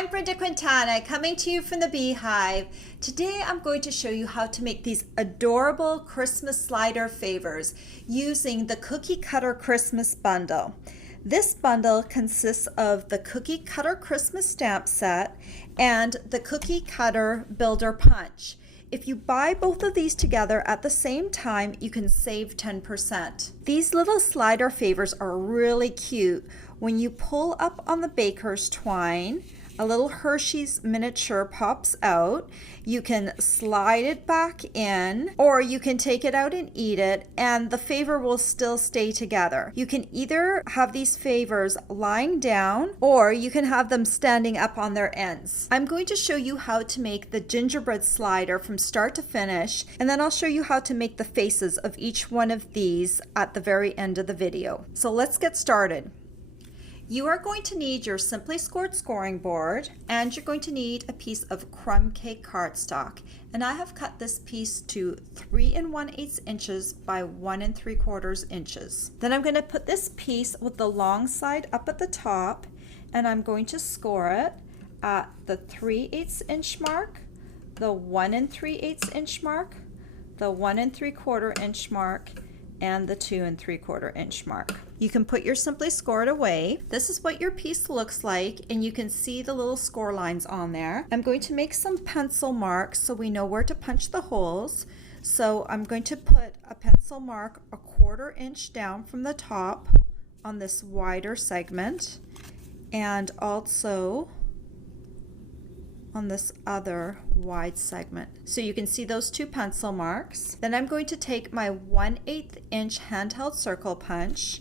I'm Brenda Quintana coming to you from the Beehive. Today I'm going to show you how to make these adorable Christmas slider favors using the Cookie Cutter Christmas Bundle. This bundle consists of the Cookie Cutter Christmas stamp set and the Cookie Cutter Builder Punch. If you buy both of these together at the same time, you can save 10%. These little slider favors are really cute. When you pull up on the baker's twine, a little Hershey's miniature pops out. You can slide it back in, or you can take it out and eat it, and the favor will still stay together. You can either have these favors lying down, or you can have them standing up on their ends. I'm going to show you how to make the gingerbread slider from start to finish, and then I'll show you how to make the faces of each one of these at the very end of the video. So let's get started. You are going to need your Simply Scored scoring board, and you're going to need a piece of crumb cake cardstock. And I have cut this piece to 3 1/8 inches by 1 3/4 inches. Then I'm going to put this piece with the long side up at the top, and I'm going to score it at the 3/8 inch mark, the 1 3/8 inch mark, the 1 3/4 inch mark, and the 2 3/4 inch mark. You can put your Simply Scored away. This is what your piece looks like, and you can see the little score lines on there. I'm going to make some pencil marks so we know where to punch the holes. So I'm going to put a pencil mark 1/4 inch down from the top on this wider segment, and also on this other wide segment. So you can see those two pencil marks. Then I'm going to take my 1/8 inch handheld circle punch,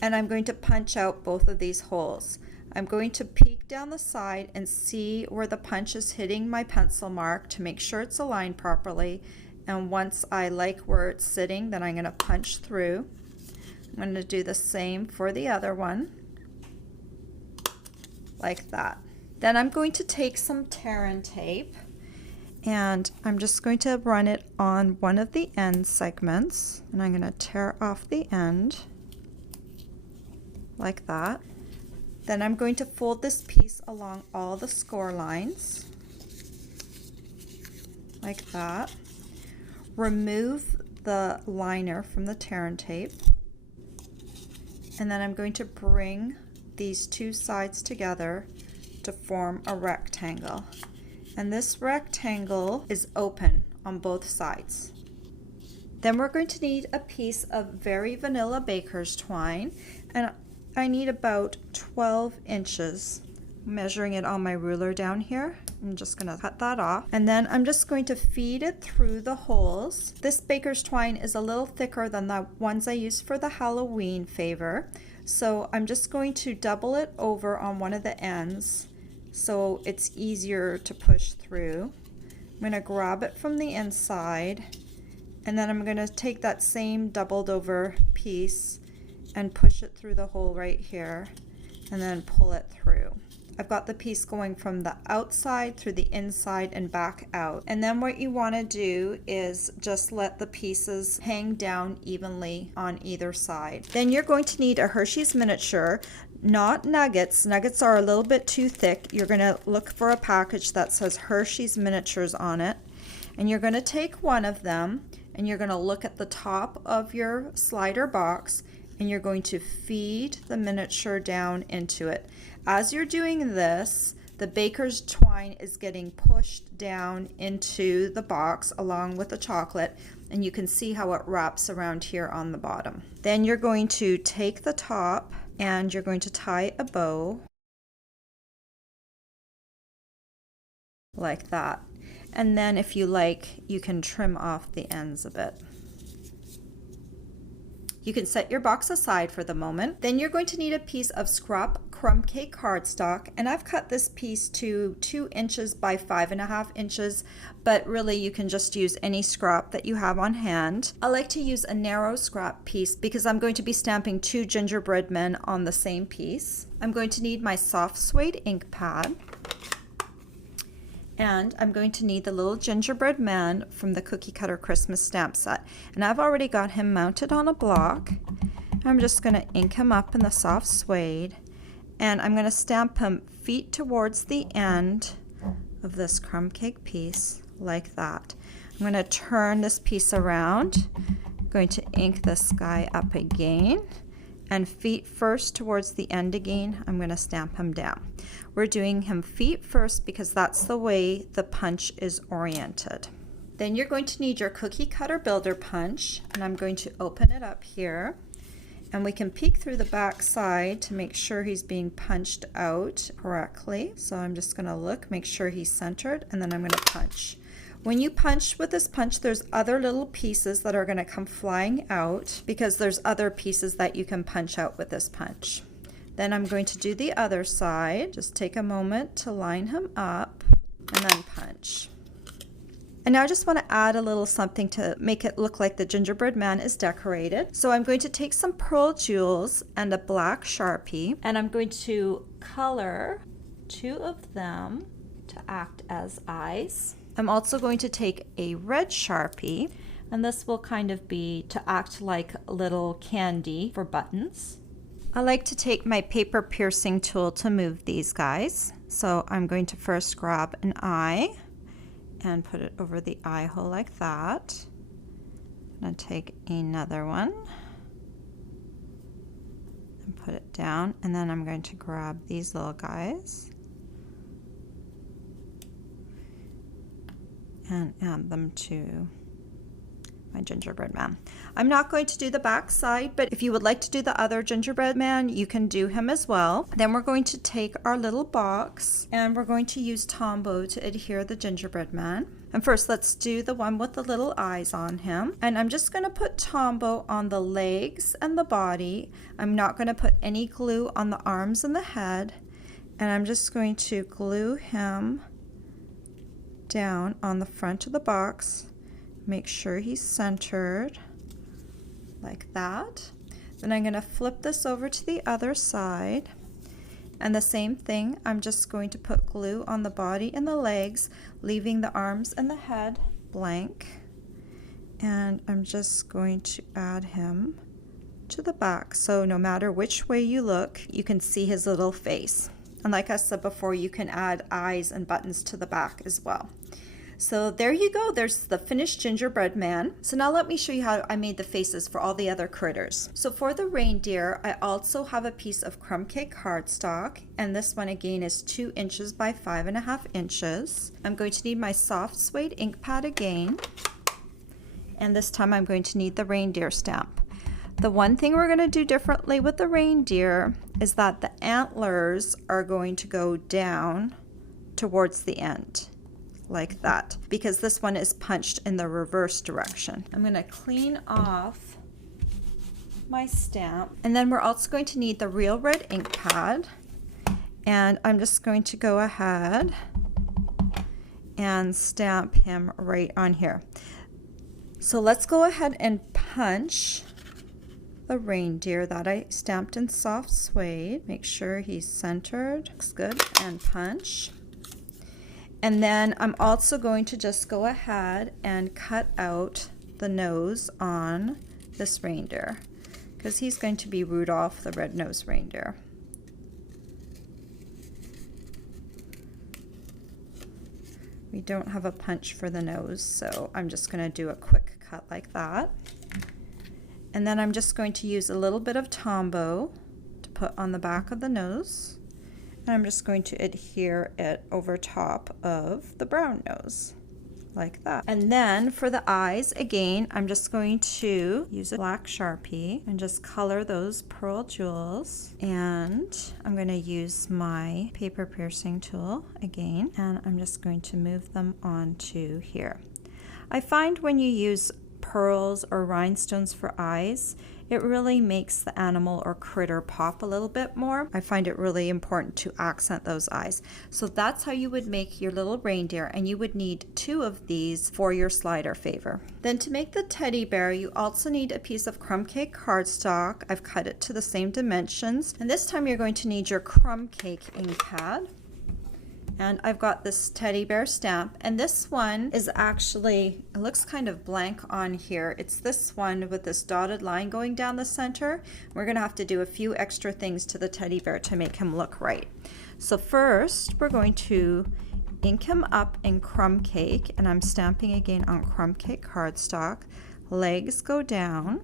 and I'm going to punch out both of these holes. I'm going to peek down the side and see where the punch is hitting my pencil mark to make sure it's aligned properly. And once I like where it's sitting, then I'm going to punch through. I'm going to do the same for the other one, like that. Then I'm going to take some tear-in tape, and I'm just going to run it on one of the end segments, and I'm going to tear off the end like that. Then I'm going to fold this piece along all the score lines like that. Remove the liner from the tear-in tape, and then I'm going to bring these two sides together to form a rectangle, and this rectangle is open on both sides. Then we're going to need a piece of very vanilla baker's twine, and I need about 12 inches. I'm measuring it on my ruler down here. I'm just going to cut that off, and then I'm just going to feed it through the holes. This baker's twine is a little thicker than the ones I used for the Halloween favor, so I'm just going to double it over on one of the ends so it's easier to push through. I'm going to grab it from the inside, and then I'm going to take that same doubled over piece and push it through the hole right here, and then pull it through. I've got the piece going from the outside through the inside and back out. And then what you want to do is just let the pieces hang down evenly on either side. Then you're going to need a Hershey's miniature, not nuggets. Nuggets are a little bit too thick. You're going to look for a package that says Hershey's miniatures on it. And you're going to take one of them, and you're going to look at the top of your slider box, and you're going to feed the miniature down into it. As you're doing this, the baker's twine is getting pushed down into the box along with the chocolate, and you can see how it wraps around here on the bottom. Then you're going to take the top and you're going to tie a bow like that. And then if you like, you can trim off the ends a bit. You can set your box aside for the moment. Then you're going to need a piece of scrap crumb cake cardstock, and I've cut this piece to 2 inches by 5.5 inches, but really you can just use any scrap that you have on hand. I like to use a narrow scrap piece because I'm going to be stamping 2 gingerbread men on the same piece. I'm going to need my soft suede ink pad, and I'm going to need the little gingerbread man from the Cookie Cutter Christmas stamp set. And I've already got him mounted on a block. I'm just going to ink him up in the soft suede, And I'm going to stamp him feet towards the end of this crumb cake piece like that. I'm going to turn this piece around. I'm going to ink this guy up again. And feet first towards the end again, I'm going to stamp him down. We're doing him feet first because that's the way the punch is oriented. Then you're going to need your cookie cutter builder punch, and I'm going to open it up here. And we can peek through the back side to make sure he's being punched out correctly. So I'm just going to look, make sure he's centered, and then I'm going to punch. When you punch with this punch, there's other little pieces that are going to come flying out because there's other pieces that you can punch out with this punch. Then I'm going to do the other side. Just take a moment to line him up and then punch. And now I just want to add a little something to make it look like the gingerbread man is decorated. So I'm going to take some pearl jewels and a black Sharpie, and I'm going to color 2 of them to act as eyes. I'm also going to take a red Sharpie, and this will kind of be to act like little candy for buttons. I like to take my paper piercing tool to move these guys. So I'm going to first grab an eye and put it over the eye hole like that. And take another one and put it down, and then I'm going to grab these little guys and add them to my gingerbread man. I'm not going to do the back side, but if you would like to do the other gingerbread man, you can do him as well. Then we're going to take our little box and we're going to use Tombow to adhere the gingerbread man. And first, let's do the one with the little eyes on him. And I'm just going to put Tombow on the legs and the body. I'm not going to put any glue on the arms and the head. And I'm just going to glue him down on the front of the box. Make sure he's centered like that. Then I'm going to flip this over to the other side, and the same thing, I'm just going to put glue on the body and the legs, leaving the arms and the head blank, and I'm just going to add him to the back, so no matter which way you look, you can see his little face. And like I said before, you can add eyes and buttons to the back as well. So there you go, there's the finished gingerbread man. So now let me show you how I made the faces for all the other critters. So for the reindeer, I also have a piece of crumb cake cardstock, and this one again is 2 inches by 5.5 inches. I'm going to need my soft suede ink pad again, and this time I'm going to need the reindeer stamp. The one thing we're going to do differently with the reindeer is that the antlers are going to go down towards the end, like that, because this one is punched in the reverse direction. I'm going to clean off my stamp, and then we're also going to need the real red ink pad, and I'm just going to go ahead and stamp him right on here. So let's go ahead and punch the reindeer that I stamped in soft suede. Make sure he's centered, looks good, and punch. And then I'm also going to just go ahead and cut out the nose on this reindeer, because he's going to be Rudolph the red-nosed reindeer. We don't have a punch for the nose, so I'm just going to do a quick cut like that. And then I'm just going to use a little bit of Tombow to put on the back of the nose. And I'm just going to adhere it over top of the brown nose, like that. And then for the eyes, again, I'm just going to use a black Sharpie and just color those pearl jewels. And I'm going to use my paper piercing tool again, and I'm just going to move them onto here. I find when you use pearls or rhinestones for eyes, it really makes the animal or critter pop a little bit more. I find it really important to accent those eyes. So that's how you would make your little reindeer, and you would need 2 of these for your slider favor. Then to make the teddy bear, you also need a piece of crumb cake cardstock. I've cut it to the same dimensions, and this time you're going to need your crumb cake ink pad. And I've got this teddy bear stamp, and this one is actually, it looks kind of blank on here. It's this one with this dotted line going down the center. We're gonna have to do a few extra things to the teddy bear to make him look right. So first, we're going to ink him up in crumb cake, and I'm stamping again on crumb cake cardstock. Legs go down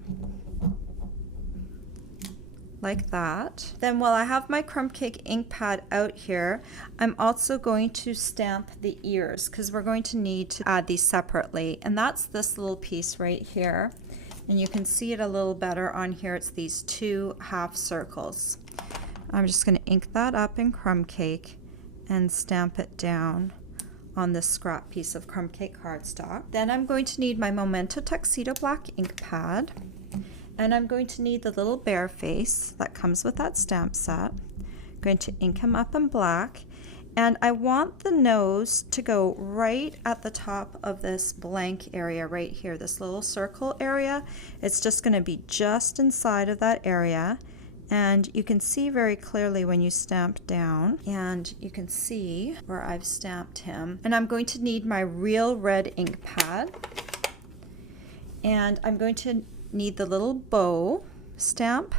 like that. Then while I have my crumb cake ink pad out here, I'm also going to stamp the ears because we're going to need to add these separately. And that's this little piece right here. And you can see it a little better on here. It's these two half circles. I'm just going to ink that up in crumb cake and stamp it down on this scrap piece of crumb cake cardstock. Then I'm going to need my Memento Tuxedo black ink pad. And I'm going to need the little bear face that comes with that stamp set. I'm going to ink him up in black. And I want the nose to go right at the top of this blank area right here, this little circle area. It's just going to be just inside of that area. And you can see very clearly when you stamp down, and you can see where I've stamped him. And I'm going to need my real red ink pad. And I'm going to need the little bow stamp,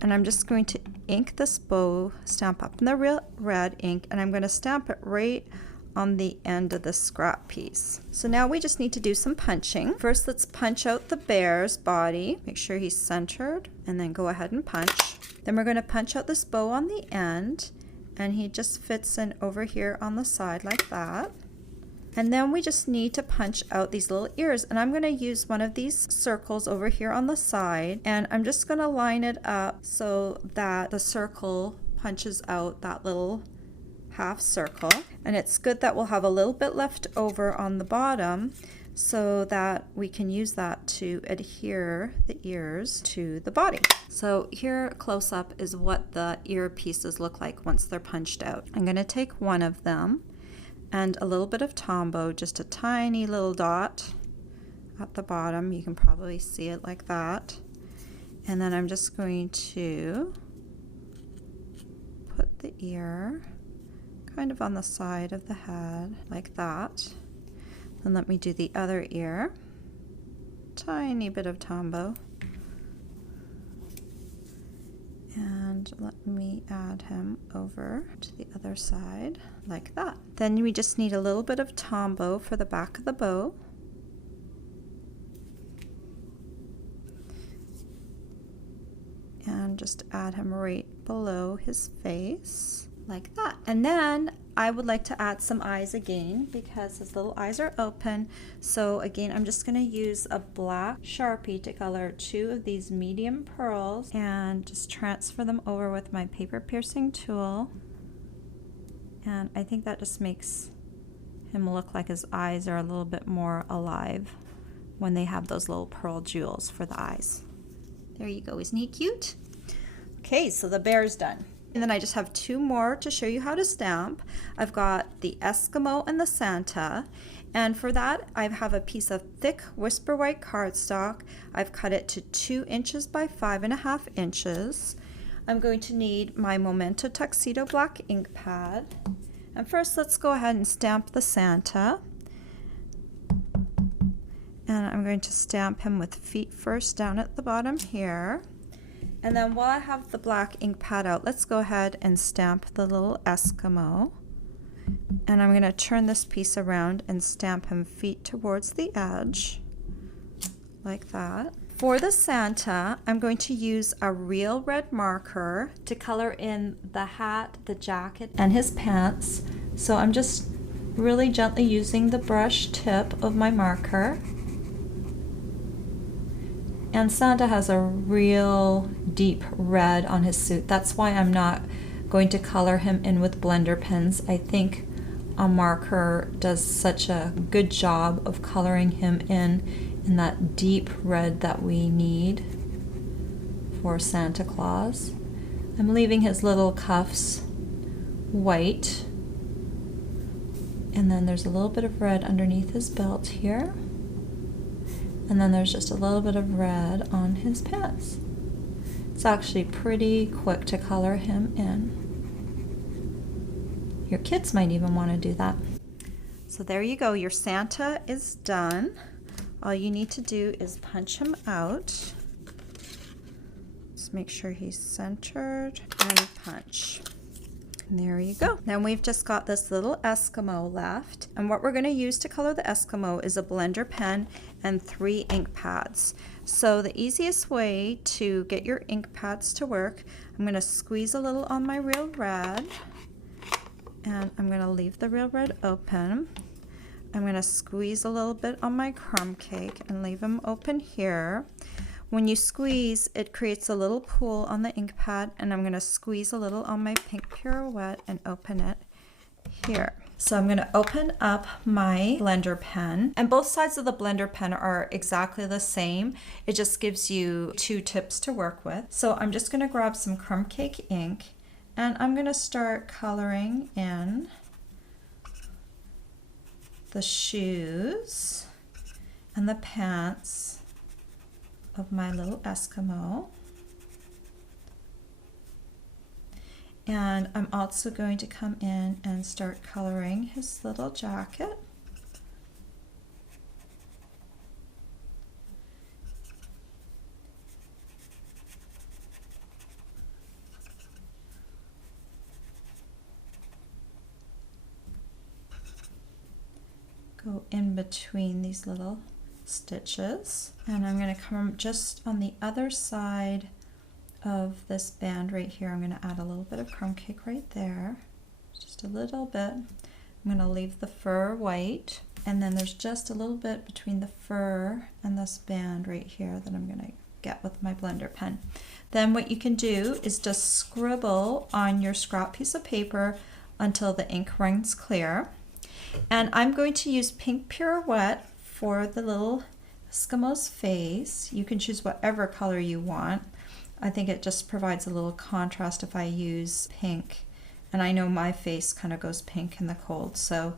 and I'm just going to ink this bow stamp up in the real red ink, and I'm going to stamp it right on the end of the scrap piece. So now we just need to do some punching. First, let's punch out the bear's body, make sure he's centered, and then go ahead and punch. Then we're going to punch out this bow on the end, and he just fits in over here on the side like that. And then we just need to punch out these little ears, and I'm going to use one of these circles over here on the side, and I'm just going to line it up so that the circle punches out that little half circle. And it's good that we'll have a little bit left over on the bottom so that we can use that to adhere the ears to the body. So here close up is what the ear pieces look like once they're punched out. I'm going to take one of them and a little bit of Tombow, just a tiny little dot at the bottom. You can probably see it like that. And then I'm just going to put the ear kind of on the side of the head like that. Then let me do the other ear. Tiny bit of Tombow. And let me add him over to the other side like that. Then we just need a little bit of Tombow for the back of the bow. And just add him right below his face like that. And then I would like to add some eyes again because his little eyes are open. So again, I'm just going to use a black Sharpie to color two of these medium pearls and just transfer them over with my paper piercing tool. And I think that just makes him look like his eyes are a little bit more alive when they have those little pearl jewels for the eyes. There you go. Isn't he cute? Okay, so the bear's done. And then I just have two more to show you how to stamp. I've got the Eskimo and the Santa. And for that, I have a piece of thick Whisper White cardstock. I've cut it to 2 inches by 5.5 inches. I'm going to need my Memento Tuxedo black ink pad. And first, let's go ahead and stamp the Santa. And I'm going to stamp him with feet first down at the bottom here. And then while I have the black ink pad out, let's go ahead and stamp the little Eskimo. And I'm going to turn this piece around and stamp him feet towards the edge, like that. For the Santa, I'm going to use a real red marker to color in the hat, the jacket, and his pants. So I'm just really gently using the brush tip of my marker. And Santa has a real deep red on his suit. That's why I'm not going to color him in with blender pens. I think a marker does such a good job of coloring him in that deep red that we need for Santa Claus. I'm leaving his little cuffs white. And then there's a little bit of red underneath his belt here. And then there's just a little bit of red on his pants. It's actually pretty quick to color him in. Your kids might even want to do that. So there you go, your Santa is done. All you need to do is punch him out. Just make sure he's centered and punch. And there you go. Then we've just got this little Eskimo left. And what we're going to use to color the Eskimo is a blender pen and 3 ink pads. So the easiest way to get your ink pads to work, I'm going to squeeze a little on my Real Red. And I'm going to leave the Real Red open. I'm going to squeeze a little bit on my crumb cake and leave them open here. When you squeeze, it creates a little pool on the ink pad, and I'm going to squeeze a little on my pink Pirouette and open it here. So I'm going to open up my blender pen, and both sides of the blender pen are exactly the same. It just gives you 2 tips to work with. So I'm just going to grab some crumb cake ink, and I'm going to start coloring in the shoes and the pants of my little Eskimo. And I'm also going to come in and start coloring his little jacket. Go in between these little stitches, and I'm going to come just on the other side of this band right here. I'm going to add a little bit of crumb cake right there, just a little bit. I'm going to leave the fur white, and then there's just a little bit between the fur and this band right here that I'm going to get with my blender pen. Then what you can do is just scribble on your scrap piece of paper until the ink runs clear. And I'm going to use pink Pirouette for the little Eskimo's face. You can choose whatever color you want. I think it just provides a little contrast if I use pink. And I know my face kind of goes pink in the cold, so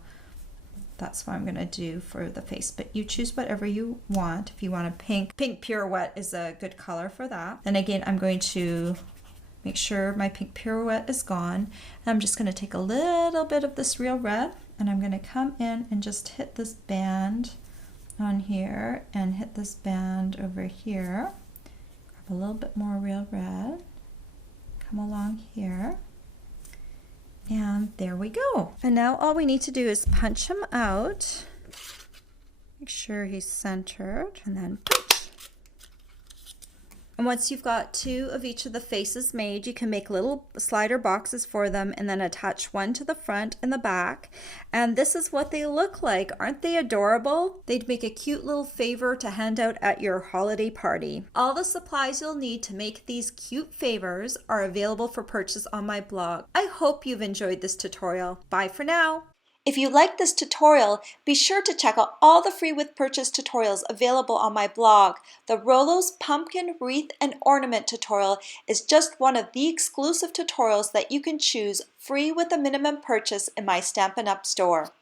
that's what I'm going to do for the face. But you choose whatever you want. If you want a pink Pirouette is a good color for that. And again, I'm going to make sure my pink Pirouette is gone. And I'm just going to take a little bit of this Real Red, and I'm going to come in and just hit this band on here and hit this band over here. Grab a little bit more Real Red, come along here, and there we go. And now all we need to do is punch him out, make sure he's centered, and then punch. And once you've got 2 of each of the faces made, you can make little slider boxes for them and then attach one to the front and the back. And this is what they look like. Aren't they adorable? They'd make a cute little favor to hand out at your holiday party. All the supplies you'll need to make these cute favors are available for purchase on my blog. I hope you've enjoyed this tutorial. Bye for now. If you like this tutorial, be sure to check out all the free with purchase tutorials available on my blog. The Rolo's Pumpkin Wreath and Ornament tutorial is just one of the exclusive tutorials that you can choose free with a minimum purchase in my Stampin' Up! Store.